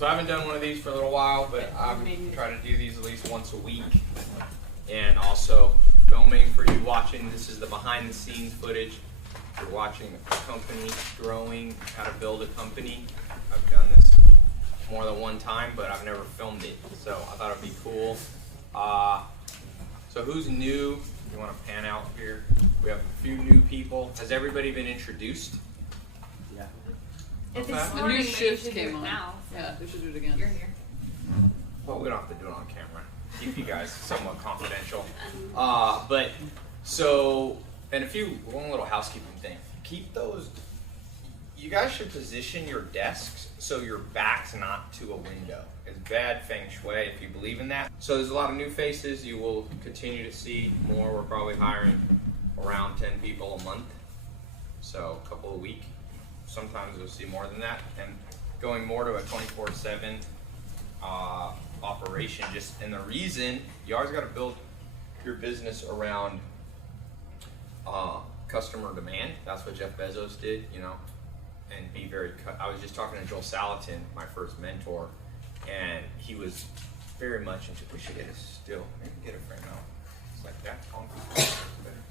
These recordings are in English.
So I haven't done one of these for a little while, but I'm trying to do these at least once a week. And also filming for you watching. This is the behind the scenes footage. You're watching a company growing, how to build a company. I've done this more than one time, but I've never filmed it. So I thought it'd be cool. So who's new? You want to pan out here? We have a few new people. Has everybody been introduced? Yeah. If Okay. it's The morning, new but you shift should do came it on. now. So Yeah, we should do it again. you're here. Well, we don't have to do it on camera. Keep you guys somewhat confidential. But so, and one little housekeeping thing. Keep those. You guys should position your desks so your back's not to a window. It's bad feng shui if you believe in that. So there's a lot of new faces. You will continue to see more. We're probably hiring around 10 people a month. So a couple a week. Sometimes you'll see more than that. And going more to a 24/7 operation. And the reason, you always got to build your business around customer demand. That's what Jeff Bezos did, and I was just talking to Joel Salatin, my first mentor, and he was very much into, we should get a still, maybe get a frame out. It's like that, better.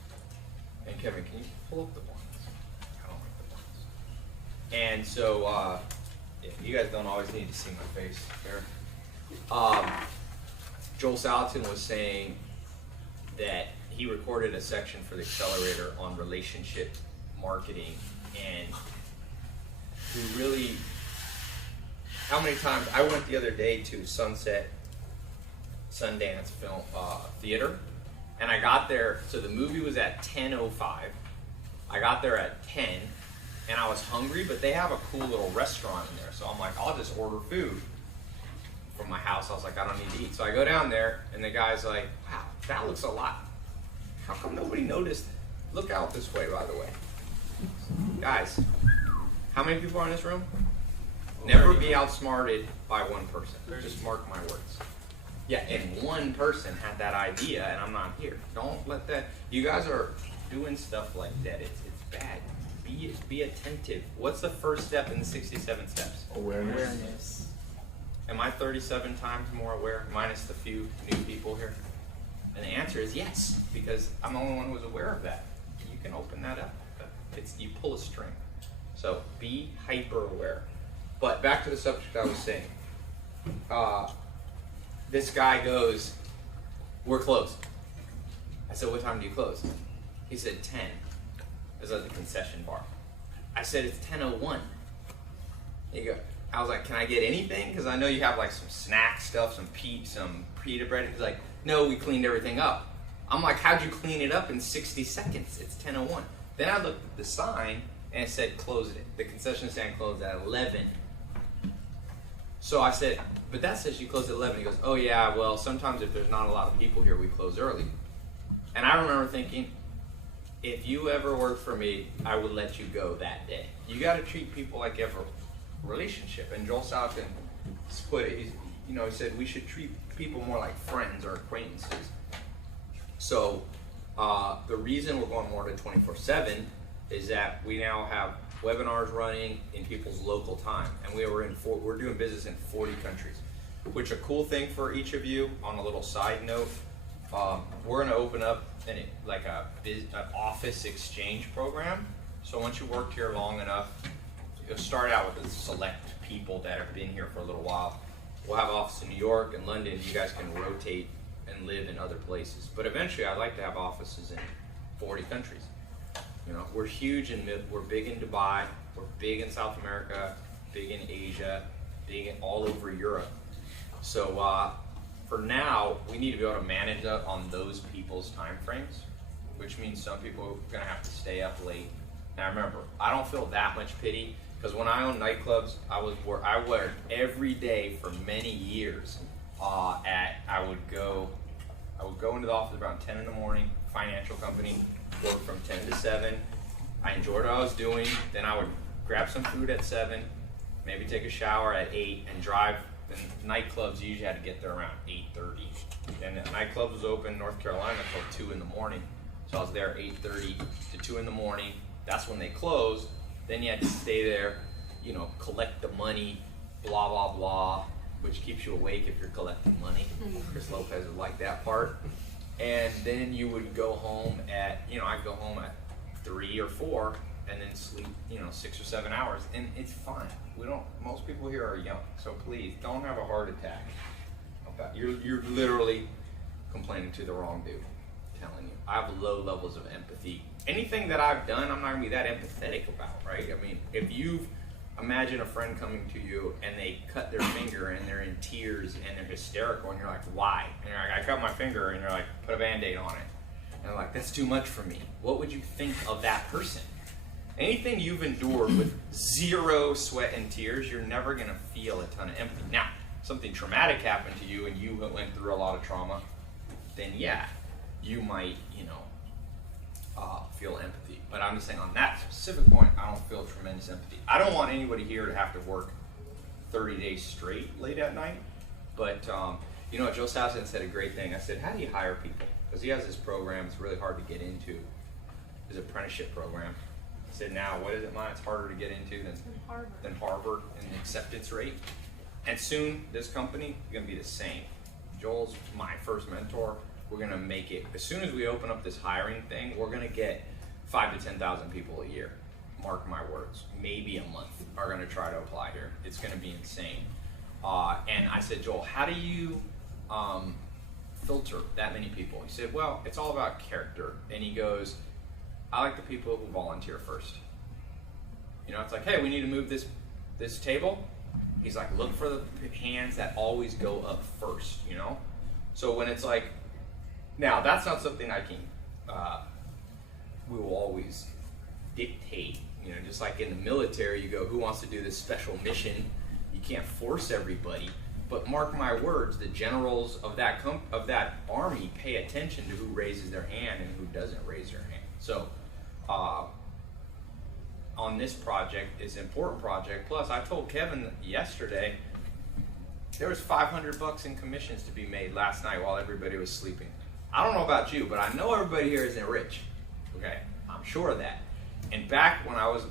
And Kevin, can you pull up the blinds? I don't like the blinds. And so, you guys don't always need to see my face here. Joel Salatin was saying that he recorded a section for the accelerator on relationship marketing, and he really, how many times, I went the other day to Sundance Film Theater, and I got there, so the movie was at 10:05, I got there at 10, and I was hungry, but they have a cool little restaurant in there, so I'm like, I'll just order food from my house. I was like, I don't need to eat. So I go down there, and the guy's like, wow, that looks a lot. How come nobody noticed? Look out this way, by the way. Guys, how many people are in this room? Never be outsmarted by one person. Just mark my words. Yeah, and one person had that idea, and I'm not here. Don't let that. You guys are doing stuff like that. It's bad. Be attentive. What's the first step in the 67 steps? Awareness. Am I 37 times more aware, minus the few new people here? And the answer is yes, because I'm the only one who's aware of that. You can open that up. You pull a string. So be hyper aware. But back to the subject I was saying. This guy goes, we're closed. I said, what time do you close? He said 10. It was at the concession bar. I said, it's 10:01. I was like, can I get anything? Because I know you have like some snack stuff, some pita bread. He's like, no, we cleaned everything up. I'm like, how'd you clean it up in 60 seconds? It's 10:01. Then I looked at the sign and it said closed it. The concession stand closed at 11. So I said, but that says you close at 11. He goes, oh yeah, well, sometimes if there's not a lot of people here, we close early. And I remember thinking, if you ever worked for me, I would let you go that day. You got to treat people like you have a relationship. And Joel Salatin put it, he said we should treat people more like friends or acquaintances. So the reason we're going more to 24/7 is that we now have webinars running in people's local time, and we're doing business in 40 countries. Which a cool thing for each of you, on a little side note, we're going to open up an office exchange program. So once you work here long enough, you'll start out with a select people that have been here for a little while. We'll have offices in New York and London. You guys can rotate and live in other places. But eventually, I'd like to have offices in 40 countries. We're huge we're big in Dubai. We're big in South America, big in Asia, big in all over Europe. So for now, we need to be able to manage that on those people's time frames, which means some people are going to have to stay up late. Now remember, I don't feel that much pity, because when I owned nightclubs, I worked every day for many years. I would go into the office around 10 in the morning, financial company, work from 10 to 7. I enjoyed what I was doing. Then I would grab some food at 7, maybe take a shower at 8, and drive. And nightclubs, you usually had to get there around 8:30. And the nightclub was open in North Carolina until 2 in the morning. So I was there 8:30 to 2 in the morning. That's when they closed. Then you had to stay there, collect the money, blah, blah, blah, which keeps you awake if you're collecting money. Chris Lopez would like that part. And then you would go home at, I'd go home at 3 or 4 and then sleep, 6 or 7 hours. And it's fine. Most people here are young. So please don't have a heart attack. Okay. You're literally complaining to the wrong dude. I'm telling you. I have low levels of empathy. Anything that I've done, I'm not going to be that empathetic about, right? I mean, if you've imagine a friend coming to you and they cut their finger and they're in tears and they're hysterical and you're like, why? And you're like, I cut my finger, and you're like, put a Band-Aid on it. And they're like, that's too much for me. What would you think of that person? Anything you've endured with 0 sweat and tears, you're never going to feel a ton of empathy. Now, something traumatic happened to you and you went through a lot of trauma, then yeah, you might, feel empathy. But I'm just saying on that specific point, I don't feel tremendous empathy. I don't want anybody here to have to work 30 days straight late at night. But, Joe Sasson said a great thing. I said, how do you hire people? Because he has this program, it's really hard to get into, his apprenticeship program. I said, now, what is it, Mine? It's harder to get into than Harvard in the acceptance rate. And soon, this company is going to be the same. Joel's my first mentor. We're going to make it, as soon as we open up this hiring thing, we're going to get 5,000 to 10,000 people a year. Mark my words. Maybe a month are going to try to apply here. It's going to be insane. And I said, Joel, how do you filter that many people? He said, well, it's all about character. And he goes, I like the people who volunteer first. It's like, hey, we need to move this table. He's like, look for the hands that always go up first, So when it's like, now that's not something I can, we will always dictate, just like in the military, you go, who wants to do this special mission? You can't force everybody, but mark my words, the generals of that army pay attention to who raises their hand and who doesn't raise their hand. So, on this project, it's an important project. Plus, I told Kevin yesterday, there was $500 in commissions to be made last night while everybody was sleeping. I don't know about you, but I know everybody here isn't rich. Okay, I'm sure of that. And back when I was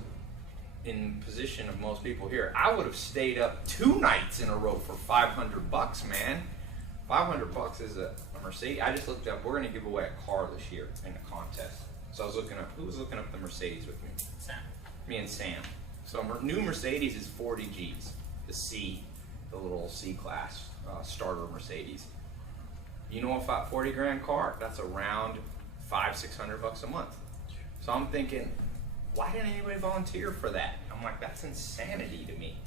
in position of most people here, I would have stayed up 2 nights in a row for $500, man. $500 is a Mercedes. I just looked up, we're going to give away a car this year in a contest. So I was looking up, who was looking up the Mercedes with me? Sam. Me and Sam. So new Mercedes is 40 Gs. The little C-Class starter Mercedes. You know, a 40 grand car, that's around $500-600 a month. So I'm thinking, why didn't anybody volunteer for that? I'm like, that's insanity to me.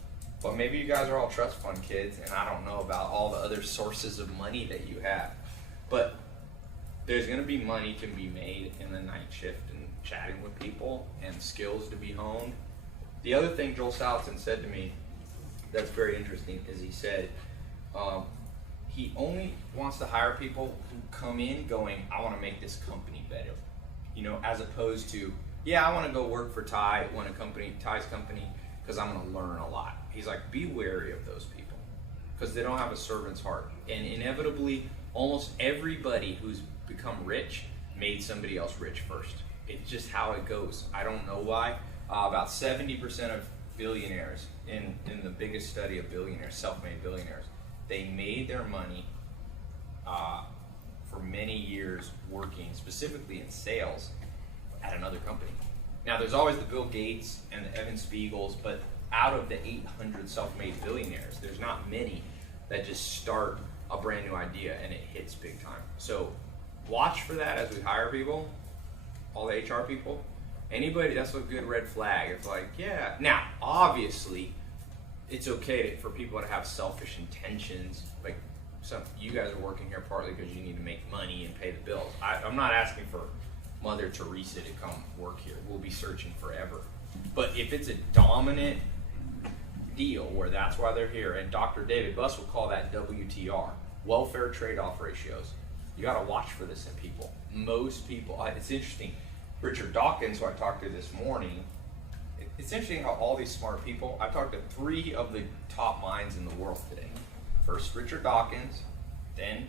But maybe you guys are all trust fund kids, and I don't know about all the other sources of money that you have. But there's going to be money to be made in the night shift and chatting with people and skills to be honed. The other thing Joel Salatin said to me that's very interesting is he said he only wants to hire people who come in going, I want to make this company better. You know, as opposed to, yeah, I want to go work for Ty's company, because I'm going to learn a lot. He's like, be wary of those people because they don't have a servant's heart. And inevitably, almost everybody who's become rich made somebody else rich first. It's just how it goes. I don't know why. About 70% of billionaires in the biggest study of billionaires, self-made billionaires, they made their money for many years working specifically in sales at another company. Now, there's always the Bill Gates and the Evan Spiegels, but out of the 800 self-made billionaires, there's not many that just start a brand new idea and it hits big time. So watch for that as we hire people, all the HR people. Anybody, that's a good red flag. It's like, yeah. Now, obviously, it's okay for people to have selfish intentions. Like, you guys are working here partly because you need to make money and pay the bills. I'm not asking for Mother Teresa to come work here. We'll be searching forever. But if it's a dominant deal where that's why they're here, and Dr. David Buss would call that WTR, welfare trade-off ratios. You got to watch for this in people. Most people, it's interesting. Richard Dawkins, who I talked to this morning, it's interesting how all these smart people, I talked to 3 of the top minds in the world today. First, Richard Dawkins, then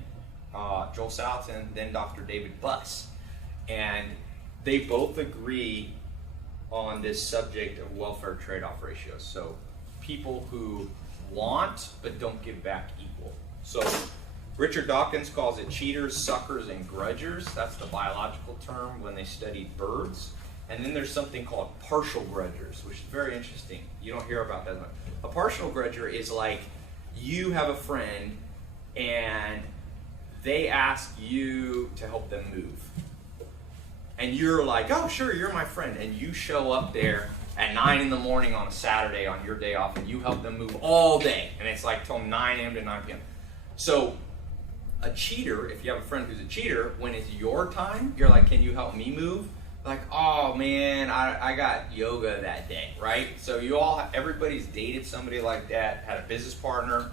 Joel Salatin, then Dr. David Buss. And they both agree on this subject of welfare trade-off ratios. So people who want, but don't give back equal. So Richard Dawkins calls it cheaters, suckers, and grudgers. That's the biological term when they studied birds. And then there's something called partial grudgers, which is very interesting. You don't hear about that much. A partial grudger is like you have a friend and they ask you to help them move. And you're like, oh, sure, you're my friend. And you show up there at 9 in the morning on a Saturday on your day off, and you help them move all day. And it's like till 9 a.m. to 9 p.m. So a cheater, if you have a friend who's a cheater, when it's your time, you're like, can you help me move? Like, oh man, I got yoga that day, right? So everybody's dated somebody like that, had a business partner's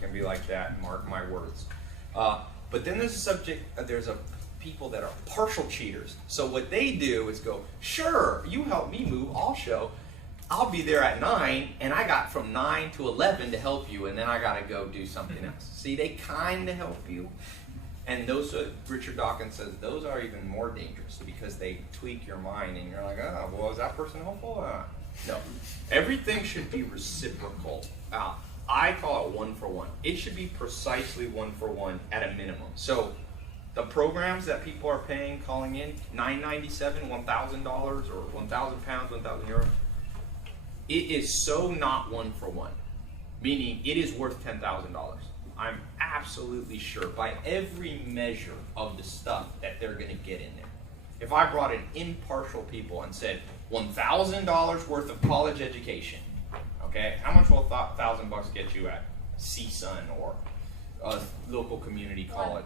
gonna be like that, mark my words. But then there's people that are partial cheaters. So what they do is go, sure, you help me move, I'll be there at 9, and I got from 9 to 11 to help you, and then I gotta go do something else. See, they kinda help you. And those, Richard Dawkins says, those are even more dangerous because they tweak your mind and you're like, oh, well, is that person helpful? No. Everything should be reciprocal. I call it 1 for 1. It should be precisely 1 for 1 at a minimum. So the programs that people are paying, calling in, $997, $1,000 or 1,000 pounds, 1,000 euros, it is so not 1 for 1, meaning it is worth $10,000. I'm absolutely sure by every measure of the stuff that they're going to get in there. If I brought in impartial people and said $1,000 worth of college education, okay, how much will $1,000 get you at CSUN or a local community college?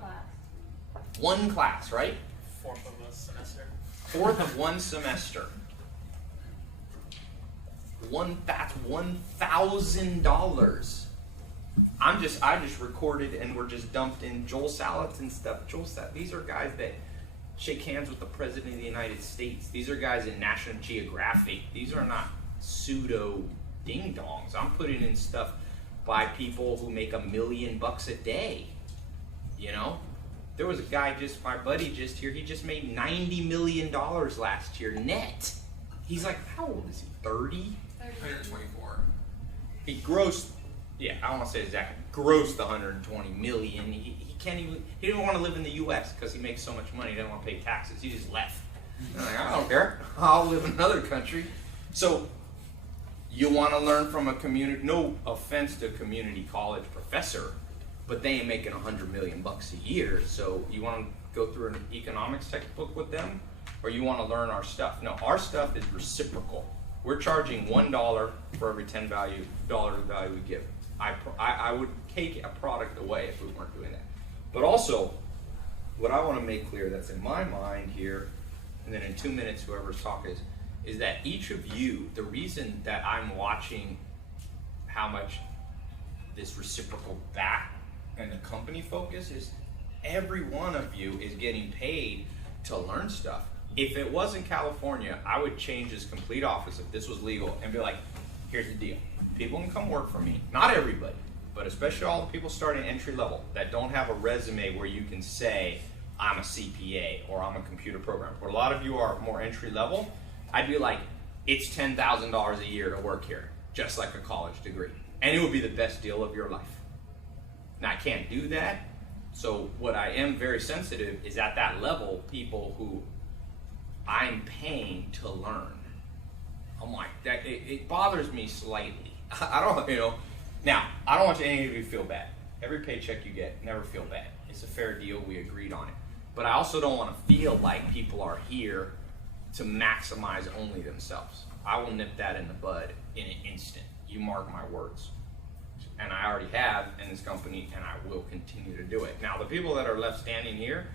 One class, right? Fourth of a semester. Fourth of one semester. That's $1,000. I just recorded and we're just dumped in Joel Salads and stuff. These are guys that shake hands with the President of the United States. These are guys in National Geographic. These are not pseudo ding-dongs. I'm putting in stuff by people who make $1 million a day. You know? There was a guy my buddy just here, he just made $90 million last year net. He's like, how old is he, 30? 124. He grossed, I don't want to say exactly, grossed the 120 million. He didn't want to live in the U.S. because he makes so much money, he didn't want to pay taxes. He just left. I'm like, I don't care, I'll live in another country. So you want to learn from a community, no offense to a community college professor, but they ain't making $100 million a year. So you want to go through an economics textbook with them, or you want to learn our stuff? No, our stuff is reciprocal. We're charging $1 for every $10 value we give. I would take a product away if we weren't doing that. But also, what I want to make clear that's in my mind here, and then in 2 minutes whoever's talking is that each of you, the reason that I'm watching how much this reciprocal back and the company focus is every one of you is getting paid to learn stuff. If it wasn't California, I would change this complete office if this was legal and be like, here's the deal. People can come work for me. Not everybody, but especially all the people starting entry level that don't have a resume where you can say, I'm a CPA or I'm a computer programmer. But a lot of you are more entry level. I'd be like, it's $10,000 a year to work here, just like a college degree. And it would be the best deal of your life. Now, I can't do that. So what I am very sensitive is at that level, people who I'm paying to learn. I'm like, that it bothers me slightly. I don't, now, I don't want any of you to feel bad. Every paycheck you get, never feel bad. It's a fair deal, we agreed on it. But I also don't want to feel like people are here to maximize only themselves. I will nip that in the bud in an instant. You mark my words. And I already have in this company, and I will continue to do it. Now, the people that are left standing here,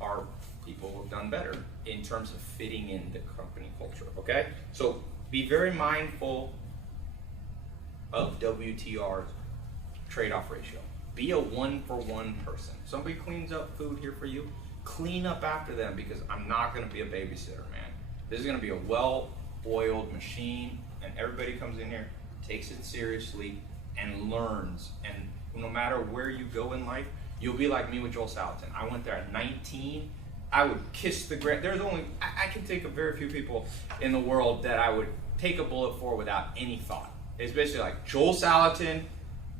are people who have done better in terms of fitting in the company culture, okay? So be very mindful of WTR's trade-off ratio. Be a 1 for 1 person. Somebody cleans up food here for you, clean up after them, because I'm not gonna be a babysitter, man. This is gonna be a well-oiled machine, and everybody comes in here, takes it seriously, and learns. And no matter where you go in life, you'll be like me with Joel Salatin. I went there at 19. I would kiss the ground. I can think of very few people in the world that I would take a bullet for without any thought. It's basically like Joel Salatin,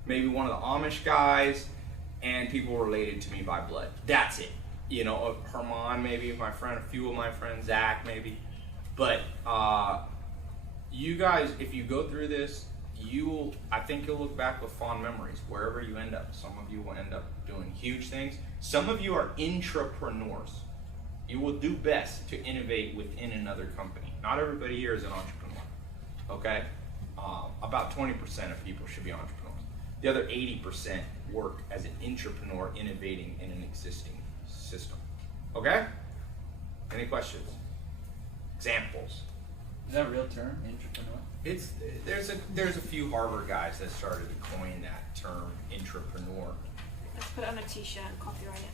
maybe one of the Amish guys, and people related to me by blood. That's it. You know, Herman, maybe my friend, a few of my friends, Zach, maybe. But you guys, if you go through this, I think you'll look back with fond memories wherever you end up. Some of you will end up doing huge things. Some of you are intrapreneurs. You will do best to innovate within another company. Not everybody here is an entrepreneur, okay? About 20% of people should be entrepreneurs. The other 80% work as an intrapreneur innovating in an existing system, okay? Any questions? Examples? Is that a real term, entrepreneur? There's a few Harvard guys that started to coin that term, intrapreneur. Let's put it on a t-shirt and copyright it.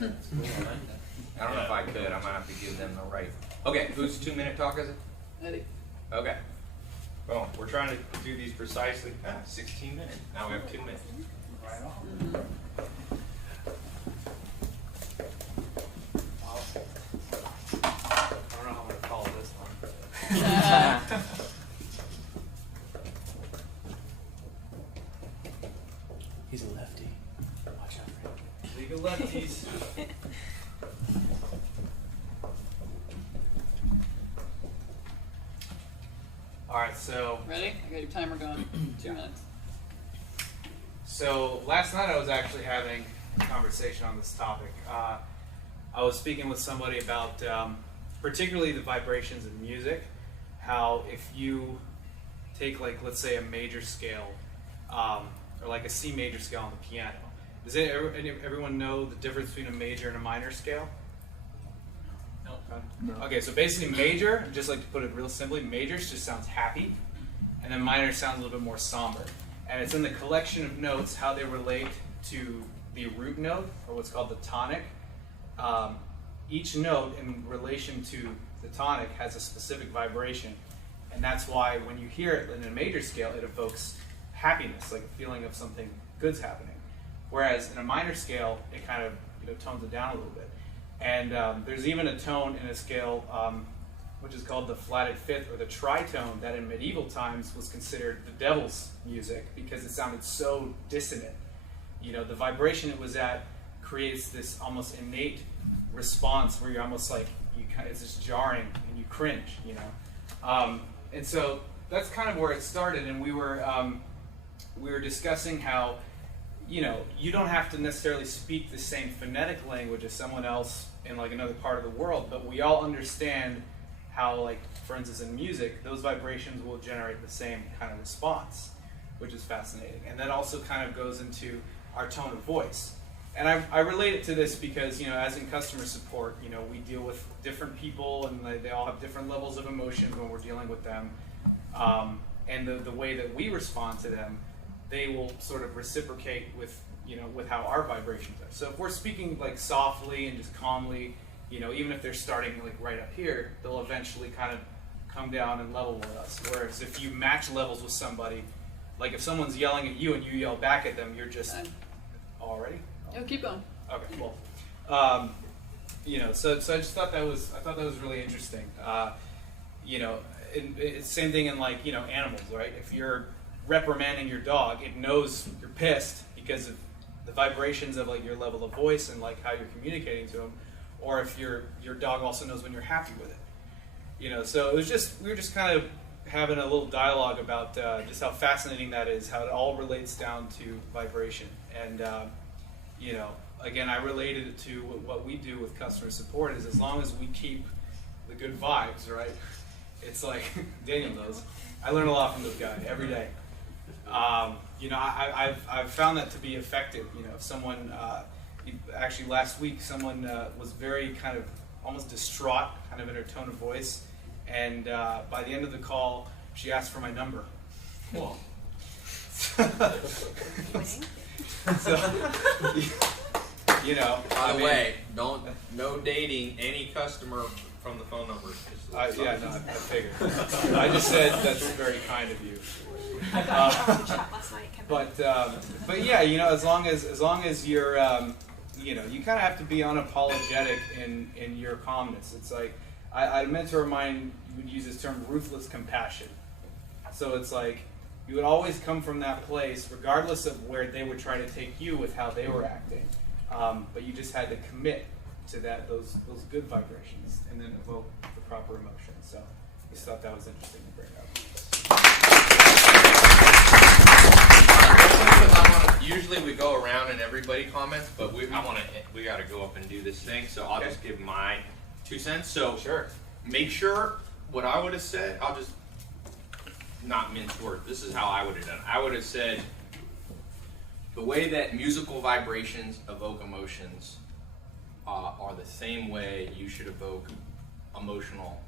That's cool, I like that. I don't know if I could. I might have to give them the right. Okay, whose 2-minute talk is it? Eddie. Okay. Well, we're trying to do these precisely. 16 minutes. Now we have 2 minutes. Right on. I don't know how I'm going to follow this one. He's a lefty. Watch out for him. League of Lefties. Alright, so Ready? I got your timer going. 2 minutes. So last night I was actually having a conversation on this topic. I was speaking with somebody about particularly the vibrations of music. How if you take, like, let's say a major scale, or like a C major scale on the piano. Does everyone know the difference between a major and a minor scale? No. Okay, so basically major, just like to put it real simply, major just sounds happy, and then minor sounds a little bit more somber. And it's in the collection of notes, how they relate to the root note, or what's called the tonic. Each note in relation to the tonic has a specific vibration, and that's why when you hear it in a major scale, it evokes happiness, like a feeling of something good's happening. Whereas in a minor scale, it kind of tones it down a little bit. And there's even a tone in a scale which is called the flatted fifth, or the tritone, that in medieval times was considered the devil's music because it sounded so dissonant. The vibration it was at creates this almost innate response where you're almost like, it's just jarring and you cringe, And so that's kind of where it started, and we were discussing how, you don't have to necessarily speak the same phonetic language as someone else in like another part of the world, but we all understand how, like, for instance, in music, those vibrations will generate the same kind of response, which is fascinating. And that also kind of goes into our tone of voice. And I relate it to this because, as in customer support, we deal with different people, and they all have different levels of emotions when we're dealing with them. And the way that we respond to them, they will sort of reciprocate with how our vibrations are. So if we're speaking like softly and just calmly, even if they're starting like right up here, they'll eventually kind of come down and level with us. Whereas if you match levels with somebody, like if someone's yelling at you and you yell back at them, you're just already. Oh, keep going. Okay, well, so I just thought that was really interesting. It's the same thing in like animals, right? If you're reprimanding your dog, it knows you're pissed because of the vibrations of like your level of voice and like how you're communicating to them, or if your dog also knows when you're happy with it. So it was we were just kind of having a little dialogue about just how fascinating that is, how it all relates down to vibration. And again, I related it to what we do with customer support is as long as we keep the good vibes, right? It's like Daniel knows. I learn a lot from this guy every day. I've found that to be effective. If someone, actually last week, someone was very kind of almost distraught, kind of in her tone of voice, and by the end of the call, she asked for my number. Cool. So, By the way, no dating any customer from the phone number. I figured. I just said that's very kind of you. I got you off the chat last night, Kevin. But yeah, as long as you're, you kind of have to be unapologetic in your calmness. It's like a mentor of mine would use this term, ruthless compassion. So it's like, you would always come from that place, regardless of where they would try to take you with how they were acting. But you just had to commit to those good vibrations, and then evoke the proper emotion. So I just thought that was interesting to bring up. Usually we go around and everybody comments, but we got to go up and do this thing. So I'll just give my 2 cents. So Sure. make sure what I would have said. I'll just not mince words. This is how I would have done it. I would have said the way that musical vibrations evoke emotions are the same way you should evoke emotional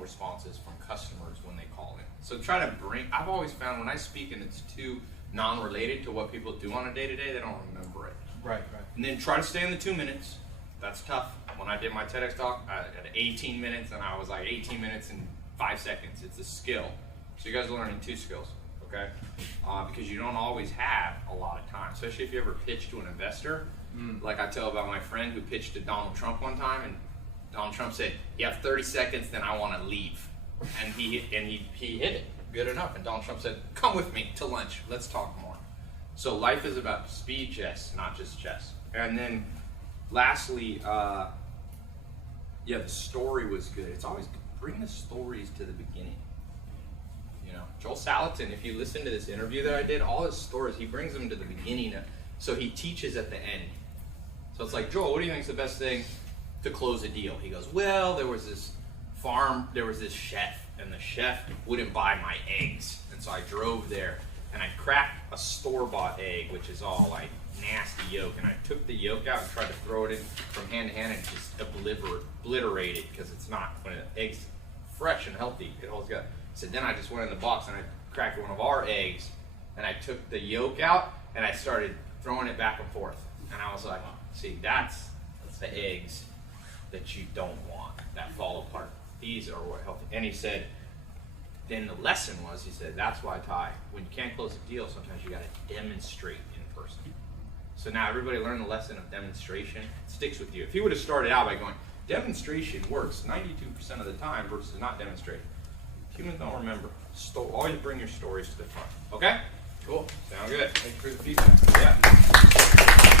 responses from customers when they call in. So try to bring. I've always found when I speak and it's too non-related to what people do on a day-to-day, they don't remember it. Right. And then try to stay in the 2 minutes. That's tough. When I did my TEDx talk, I had 18 minutes, and I was like 18 minutes and 5 seconds. It's a skill. So you guys are learning 2 skills, okay? Because you don't always have a lot of time, especially if you ever pitch to an investor. Like I tell about my friend who pitched to Donald Trump one time, and Donald Trump said, "You have 30 seconds, then I want to leave." And he hit it good enough. And Donald Trump said, "Come with me to lunch. Let's talk more." So life is about speed chess, not just chess. And then lastly, the story was good. It's always bring the stories to the beginning. You know, Joel Salatin, if you listen to this interview that I did, all his stories, he brings them to the beginning. So he teaches at the end. So it's like, "Joel, what do you think is the best thing to close a deal?" He goes, "Well, there was this chef, and the chef wouldn't buy my eggs. And so I drove there, and I cracked a store-bought egg, which is all like nasty yolk, and I took the yolk out and tried to throw it in from hand to hand and just obliterate it, because it's not, when an egg's fresh and healthy, it holds together." So then I just went in the box and I cracked one of our eggs, and I took the yolk out and I started throwing it back and forth. And I was like, see, that's the eggs that you don't want, that fall apart. These are what healthy. And he said, then the lesson was, he said, that's why, Ty, when you can't close a deal, sometimes you got to demonstrate in person. So now everybody learned the lesson of demonstration. It sticks with you. If he would have started out by going, demonstration works 92% of the time versus not demonstrate, humans don't remember. Always bring your stories to the front. Okay? Cool. Sound good. Thank you for the feedback. Yeah.